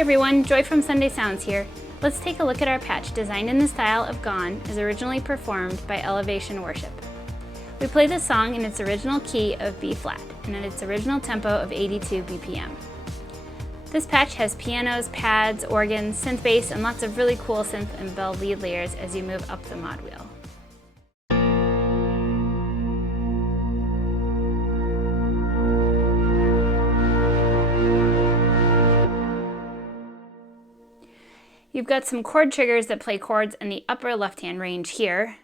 everyone, Joy from Sunday Sounds here. Let's take a look at our patch designed in the style of Gone as originally performed by Elevation Worship. We play this song in its original key of B flat and at its original tempo of 82 BPM. This patch has pianos, pads, organs, synth bass, and lots of really cool synth and bell lead layers as you move up the mod wheel. You've got some chord triggers that play chords in the upper left-hand range here.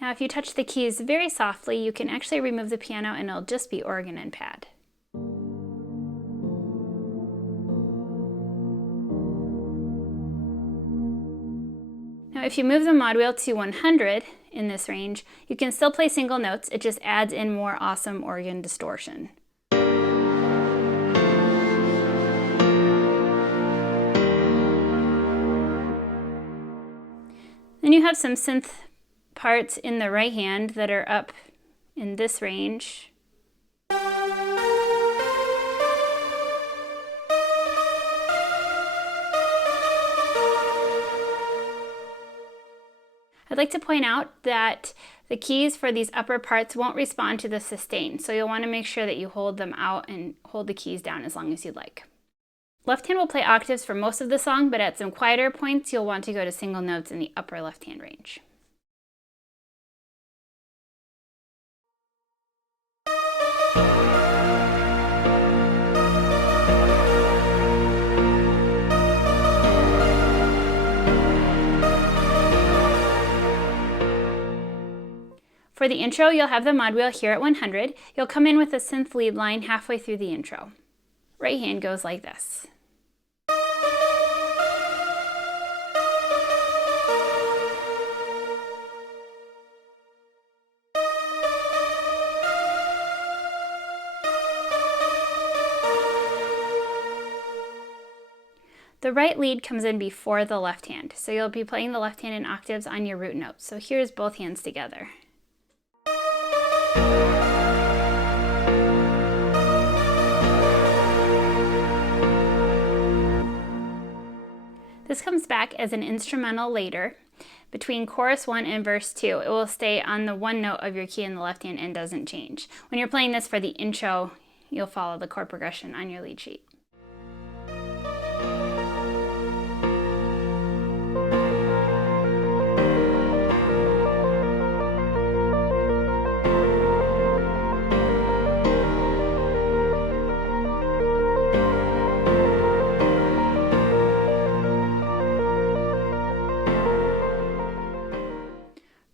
Now if you touch the keys very softly, you can actually remove the piano and it'll just be organ and pad. Now if you move the mod wheel to 100 in this range, you can still play single notes, it just adds in more awesome organ distortion. Then you have some synth parts in the right hand that are up in this range. I'd like to point out that the keys for these upper parts won't respond to the sustain, so you'll want to make sure that you hold them out and hold the keys down as long as you'd like. Left hand will play octaves for most of the song, but at some quieter points you'll want to go to single notes in the upper left hand range. For the intro, you'll have the mod wheel here at 100. You'll come in with a synth lead line halfway through the intro. Right hand goes like this. The right lead comes in before the left hand, so you'll be playing the left hand in octaves on your root note. So here's both hands together. This comes back as an instrumental later. Between chorus 1 and verse 2, it will stay on the one note of your key in the left hand and doesn't change. When you're playing this for the intro, you'll follow the chord progression on your lead sheet.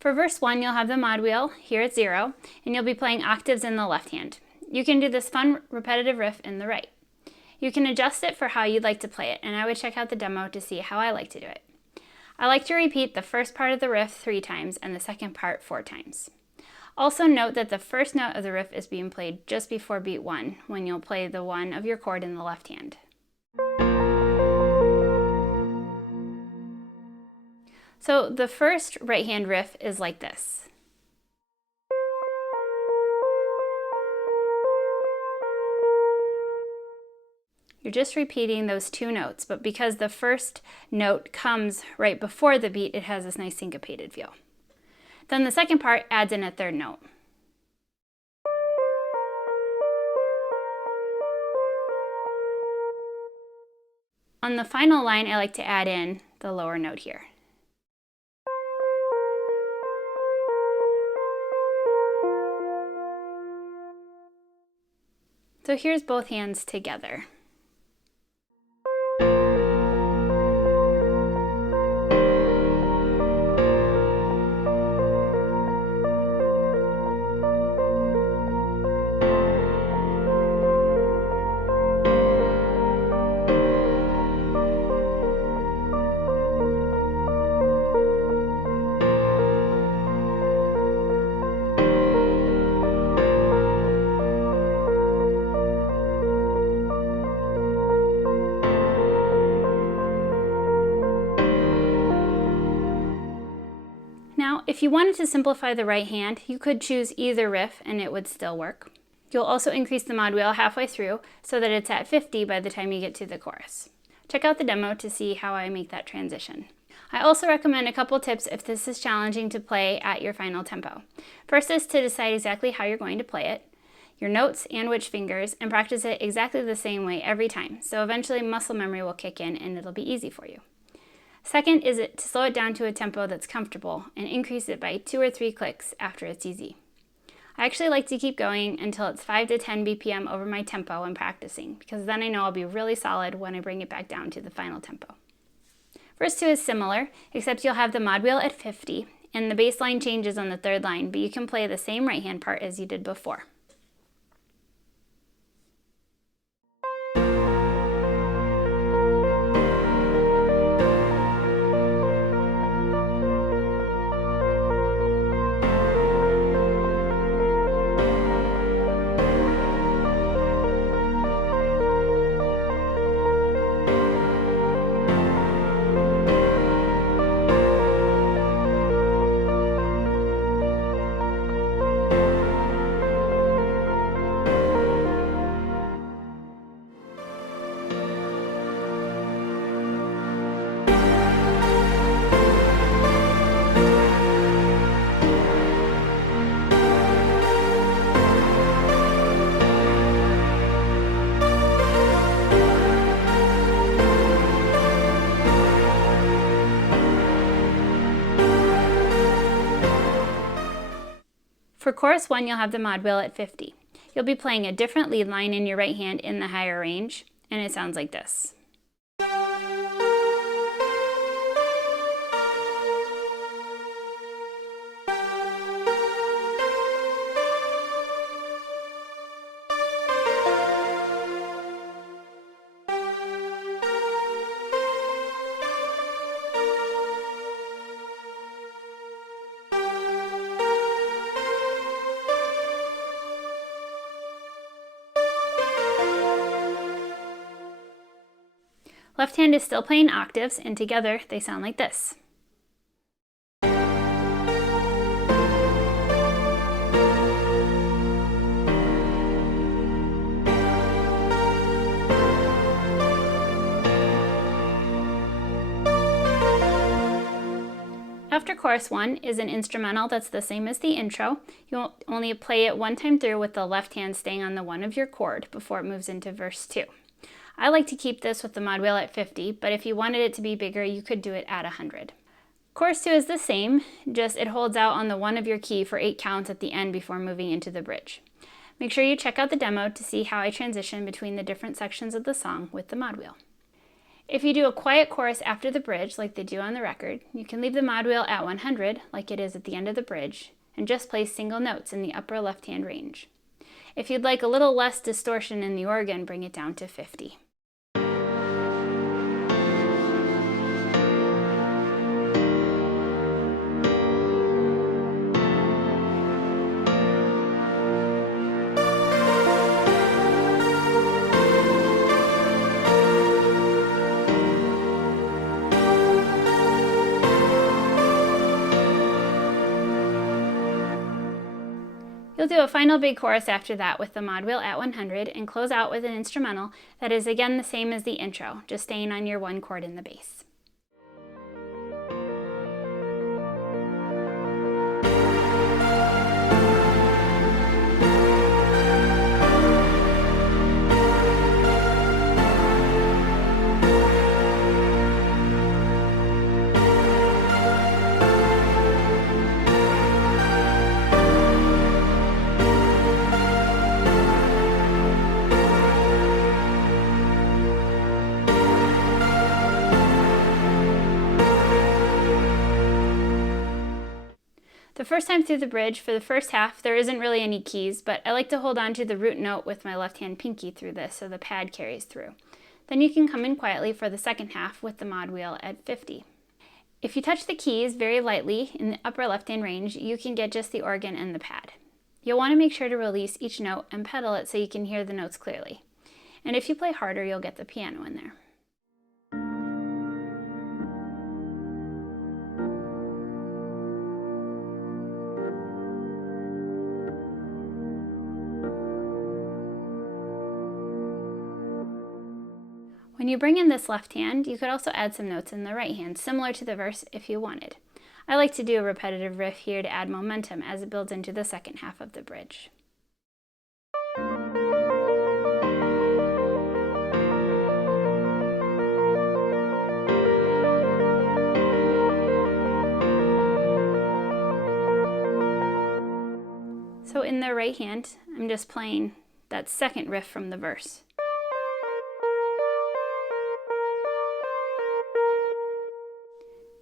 For verse 1, you'll have the mod wheel here at 0, and you'll be playing octaves in the left hand. You can do this fun repetitive riff in the right. You can adjust it for how you'd like to play it, and I would check out the demo to see how I like to do it. I like to repeat the first part of the riff 3 times and the second part 4 times. Also note that the first note of the riff is being played just before beat 1, when you'll play the 1 of your chord in the left hand. So the first right hand riff is like this. You're just repeating those 2 notes, but because the first note comes right before the beat, it has this nice syncopated feel. Then the second part adds in a 3rd note. On the final line, I like to add in the lower note here. So here's both hands together. If you wanted to simplify the right hand, you could choose either riff and it would still work. You'll also increase the mod wheel halfway through so that it's at 50 by the time you get to the chorus. Check out the demo to see how I make that transition. I also recommend a couple tips if this is challenging to play at your final tempo. First is to decide exactly how you're going to play it, your notes and which fingers, and practice it exactly the same way every time, so eventually muscle memory will kick in and it'll be easy for you. Second is to slow it down to a tempo that's comfortable and increase it by 2 or 3 clicks after it's easy. I actually like to keep going until it's 5 to 10 BPM over my tempo when practicing, because then I know I'll be really solid when I bring it back down to the final tempo. Verse 2 is similar, except you'll have the mod wheel at 50, and the bass line changes on the third line, but you can play the same right hand part as you did before. For chorus 1, you'll have the mod wheel at 50. You'll be playing a different lead line in your right hand in the higher range, and it sounds like this. Left hand is still playing octaves, and together they sound like this. After chorus 1 is an instrumental that's the same as the intro. You'll only play it one time through with the left hand staying on the 1 of your chord before it moves into verse 2. I like to keep this with the mod wheel at 50, but if you wanted it to be bigger, you could do it at 100. Chorus 2 is the same, just it holds out on the 1 of your key for 8 counts at the end before moving into the bridge. Make sure you check out the demo to see how I transition between the different sections of the song with the mod wheel. If you do a quiet chorus after the bridge, like they do on the record, you can leave the mod wheel at 100, like it is at the end of the bridge, and just play single notes in the upper left-hand range. If you'd like a little less distortion in the organ, bring it down to 50. You'll do a final big chorus after that with the mod wheel at 100 and close out with an instrumental that is again the same as the intro, just staying on your 1 chord in the bass. The first time through the bridge, for the first half, there isn't really any keys, but I like to hold on to the root note with my left hand pinky through this so the pad carries through. Then you can come in quietly for the second half with the mod wheel at 50. If you touch the keys very lightly in the upper left hand range, you can get just the organ and the pad. You'll want to make sure to release each note and pedal it so you can hear the notes clearly. And if you play harder, you'll get the piano in there. When you bring in this left hand, you could also add some notes in the right hand, similar to the verse if you wanted. I like to do a repetitive riff here to add momentum as it builds into the second half of the bridge. So in the right hand, I'm just playing that second riff from the verse.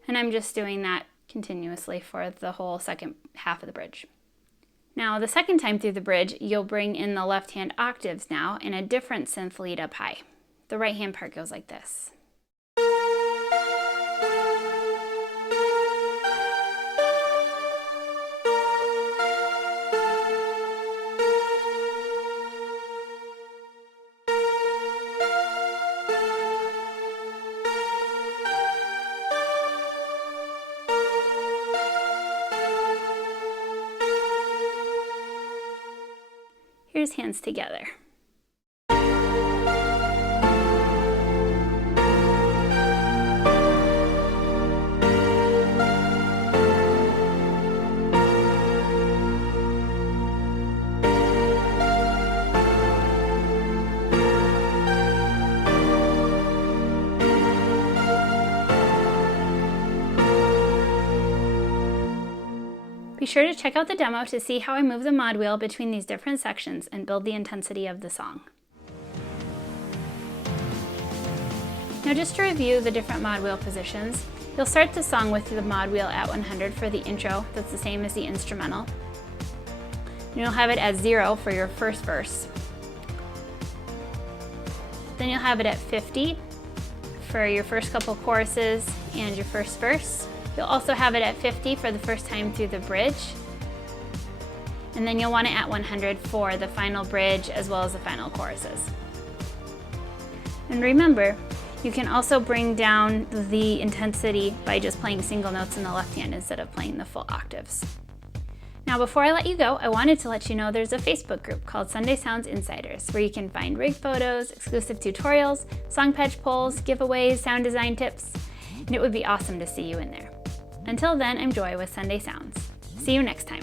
And I'm just doing that continuously for the whole second half of the bridge. Now, the second time through the bridge, you'll bring in the left hand octaves now in a different synth lead up high. The right hand part goes like this. Here's hands together. Be sure to check out the demo to see how I move the mod wheel between these different sections and build the intensity of the song. Now, just to review the different mod wheel positions, you'll start the song with the mod wheel at 100 for the intro, that's the same as the instrumental. And you'll have it at 0 for your first verse. Then you'll have it at 50 for your first couple choruses and your first verse. You'll also have it at 50 for the first time through the bridge. And then you'll want it at 100 for the final bridge as well as the final choruses. And remember, you can also bring down the intensity by just playing single notes in the left hand instead of playing the full octaves. Now, before I let you go, I wanted to let you know there's a Facebook group called Sunday Sounds Insiders, where you can find rig photos, exclusive tutorials, song patch polls, giveaways, sound design tips, and it would be awesome to see you in there. Until then, I'm Joy with Sunday Sounds. See you next time.